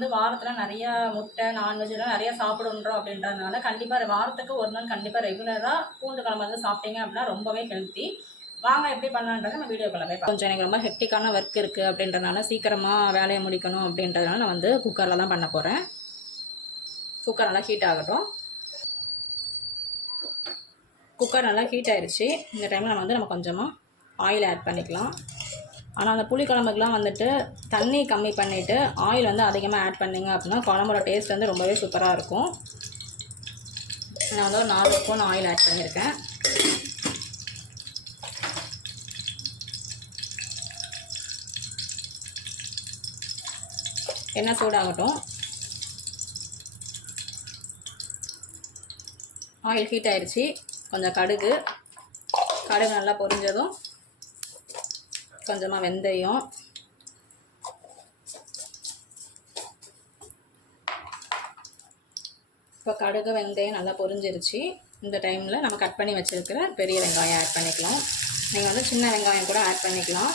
வந்து வாரத்தில் நிறைய முட்டை நான்வெஜ்லாம் நிறைய சாப்பிடுன்றோம் அப்படின்றதுனால கண்டிப்பாக வாரத்துக்கு ஒரு நாள் கண்டிப்பாக ரெகுலராக பூண்டு குழம்பு வந்து சாப்பிட்டீங்க அப்படின்னா ரொம்பவே ஹெல்த்தி வாங்க எப்படி பண்ணலான்றது நம்ம வீடியோ போய் கொஞ்சம் எனக்கு ரொம்ப ஹெக்டிக்கான ஒர்க் இருக்குது அப்படின்றதுனால சீக்கிரமாக வேலையை முடிக்கணும் அப்படின்றதுனால நான் வந்து குக்கரில் தான் பண்ண போகிறேன் குக்கர் நல்லா ஹீட் ஆகட்டும். குக்கர் நல்லா ஹீட் ஆயிடுச்சு இந்த டைமில் நம்ம வந்து நம்ம கொஞ்சமாக ஆயில் ஆட் பண்ணிக்கலாம். ஆனால் அந்த புளிக்குழம்புக்குலாம் வந்துட்டு தண்ணி கம்மி பண்ணிவிட்டு ஆயில் வந்து அதிகமாக ஆட் பண்ணிங்க அப்படின்னா குழம்போட டேஸ்ட் வந்து ரொம்பவே சூப்பராக இருக்கும். நான் வந்து ஒரு நாலு ஸ்பூன் ஆயில் ஆட் பண்ணியிருக்கேன். எண்ணெய் சூடாகட்டும். ஆயில் ஹீட் ஆயிடுச்சு கொஞ்சம் கடுகு. கடுகு நல்லா பொரிஞ்சதும் கொஞ்சமாக வெந்தயம். இப்போ கடுகு வெந்தயம் நல்லா பொரிஞ்சிருச்சு. இந்த டைமில் நம்ம கட் பண்ணி வச்சுருக்கிற பெரிய வெங்காயம் ஆட் பண்ணிக்கலாம். நீங்கள் வந்து சின்ன வெங்காயம் கூட ஆட் பண்ணிக்கலாம்.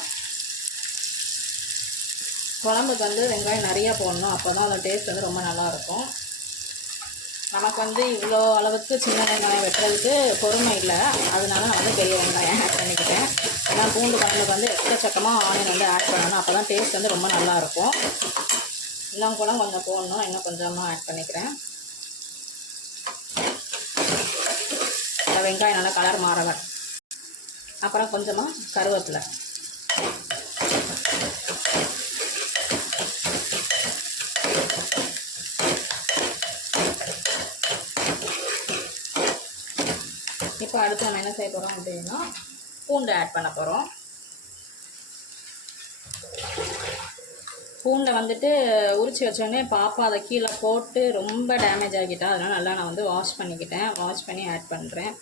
குழம்புக்கு வந்து வெங்காயம் நிறையா போடணும். அப்போ தான் அதோட டேஸ்ட் வந்து ரொம்ப நல்லாயிருக்கும் நமக்கு வந்து இவ்வளோ அளவுக்கு சின்ன வெங்காயம் வெட்டுறதுக்கு பொறுமை இல்லை. அதனால நான் வந்து பெரிய வெங்காயம் ஆட் பண்ணிக்கிட்டேன். ஏன்னா பூண்டு குழம்புக்கு வந்து எக்கச்சக்கமாக ஆனியன் வந்து ஆட் பண்ணணும். அப்போ தான் டேஸ்ட் வந்து ரொம்ப நல்லாயிருக்கும் இன்னும் கூட கொஞ்சம் போடணும். இன்னும் கொஞ்சமாக ஆட் பண்ணிக்கிறேன். வெங்காயம் நல்லா கலர் மாறவன் அப்புறம் கொஞ்சமாக கருவேப்பிலை. இப்போ அடுத்து நம்ம என்ன செய்ய போகிறோம் அப்படின்னா பூண்டு ஆட் பண்ண போகிறோம் பூண்டை வந்துட்டு உரிச்சு வச்சோடனே பாப்பா அதை கீழே போட்டு ரொம்ப டேமேஜ் ஆகிட்டா அதனால் நல்லா நான் வந்து வாஷ் பண்ணிக்கிட்டேன். வாஷ் பண்ணி ஆட் பண்ணுறேன்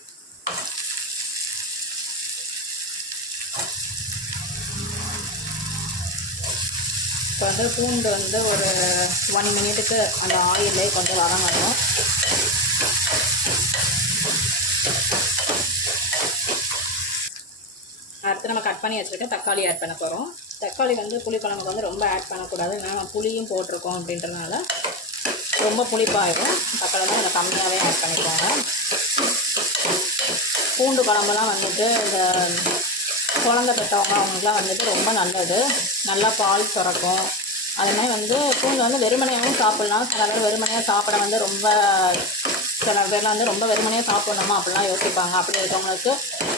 இப்போ வந்து பூண்டு வந்து ஒரு ஒன் மினிட்டுக்கு அந்த ஆயிலே கொஞ்சம் வதங்கணும். அடுத்து நம்ம கட் பண்ணி வச்சுருக்க தக்காளி ஆட் பண்ண போகிறோம் தக்காளி வந்து புளிக்குழம்புக்கு வந்து ரொம்ப ஆட் பண்ணக்கூடாது. ஏன்னா நம்ம புளியும் போட்டிருக்கோம் அப்படின்றதுனால ரொம்ப புளிப்பாயிடும் தக்காளி தான் கொஞ்சம் கம்மியாகவே ஆட் பண்ணிக்கோங்க. பூண்டு குழம்புலாம் வந்துட்டு இந்த குழந்தை பெற்றவங்க அவங்களுக்குலாம் வந்துட்டு ரொம்ப நல்லது. நல்லா பால் சுரக்கும். அதே மாதிரி வந்து பூண்டு வந்து வெறுமனையாகவும் சாப்பிட்லாம். சில பேர் வெறுமனையாக சாப்பிட வந்து ரொம்ப சில பேர்லாம் வந்து ரொம்ப வெறுமனையாக சாப்பிடணுமா? அப்படிலாம் யோசிப்பாங்க. அப்படி இருக்கவங்களுக்கு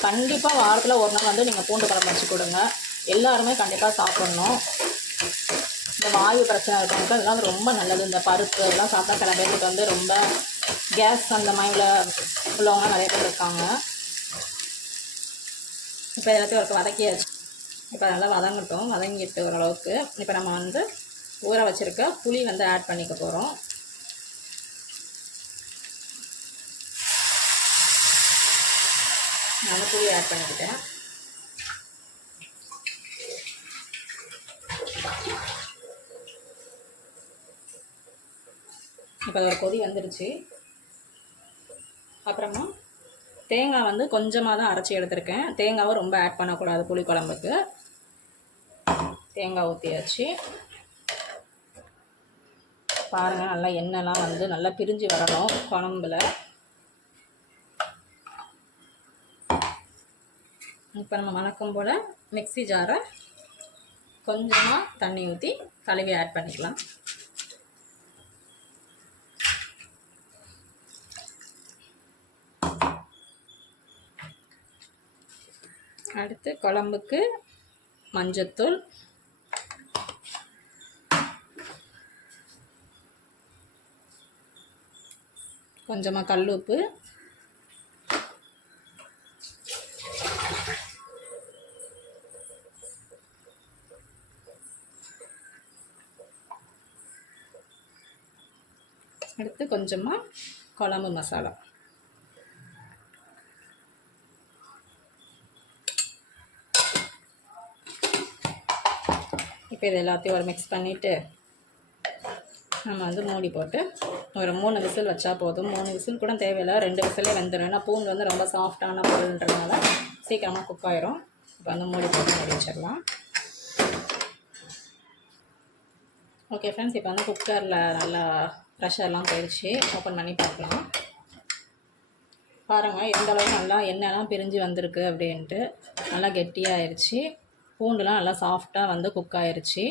கண்டிப்பாக வாரத்தில் ஒரு நாள் வந்து நீங்கள் பூண்டு குழம்பு வச்சு கொடுங்க. எல்லாருமே கண்டிப்பாக சாப்பிட்ணும். இந்த வாயு பிரச்சனை இருக்கவங்களுக்கு அதெல்லாம் வந்து ரொம்ப நல்லது. இந்த பருப்பு இதெல்லாம் சாப்பிட்டா சில பேருக்கு வந்து ரொம்ப கேஸ் அந்த உள்ள உள்ளவங்க நிறைய பேர் இருக்காங்க. இப்போ எல்லாத்தையும் ஒரு வதக்கியாச்சு. இப்போ நல்லா வதங்கட்டும். வதங்கிட்டு ஓரளவுக்கு. இப்போ நம்ம வந்து ஊற வச்சுருக்க புளி வந்து ஆட் பண்ணிக்க போகிறோம் நான் ஆட் பண்ணிக்கிட்டேன். இப்போ ஒரு கொதி வந்துருச்சு. அப்புறமா தேங்காய் வந்து கொஞ்சமாக தான் அரைச்சி எடுத்திருக்கேன். தேங்காவை ரொம்ப ஆட் பண்ணக்கூடாது புளிக்குழம்புக்கு தேங்காய் ஊற்றியாச்சு பாருங்கள் நல்லா எண்ணெய்லாம் வந்து நல்லா பிரிஞ்சு வரணும் குழம்புல. இப்போ நம்ம வணக்கம் போல் மிக்ஸி ஜாரை கொஞ்சமாக தண்ணி ஊற்றி கழுவி ஆட் பண்ணிக்கலாம். அடுத்து குழம்புக்கு மஞ்சத்தூள். கொஞ்சமாக கல்லுப்பு அடுத்து கொஞ்சமாக குழம்பு மசாலா. இப்போ இது எல்லாத்தையும் ஒரு மிக்ஸ் பண்ணிவிட்டு நம்ம வந்து மூடி போட்டு ஒரு மூணு விசில் வச்சா போதும். மூணு விசில் கூட தேவையில்லை. ரெண்டு விசிலே வெந்துடும் ஏன்னா பூண்டு வந்து ரொம்ப சாஃப்டான பொருள்ன்றதுனால சீக்கிரமாக குக் ஆயிரும். இப்போ வந்து மூடி போட்டு மூடி வச்சிடலாம். ஓகே ஃப்ரெண்ட்ஸ் இப்போ வந்து குக்கரில் நல்லா ப்ரெஷர்லாம் போயிடுச்சு. ஓப்பன் பண்ணி பார்க்கலாம். பாருங்கள் எந்த அளவுக்கு நல்லா எண்ணெய்லாம் பிரிஞ்சு வந்திருக்கு அப்படின்ட்டு. நல்லா கெட்டியாகிடுச்சு பூண்டுலாம் நல்லா சாஃப்டாக வந்து குக் ஆயிடுச்சு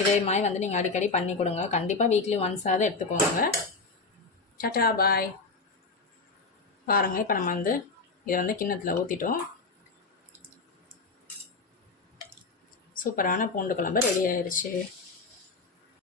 இதே மாதிரி வந்து நீங்கள் அடிக்கடி பண்ணி கொடுங்க. கண்டிப்பாக வீக்லி ஒன்ஸாவது எடுத்துக்கோங்க. சட்டா பாய் பாருங்கள் இப்போ நம்ம வந்து இதை வந்து கிண்ணத்தில் ஊற்றிட்டோம் சூப்பரான பூண்டு குழம்பு ரெடி ஆயிடுச்சு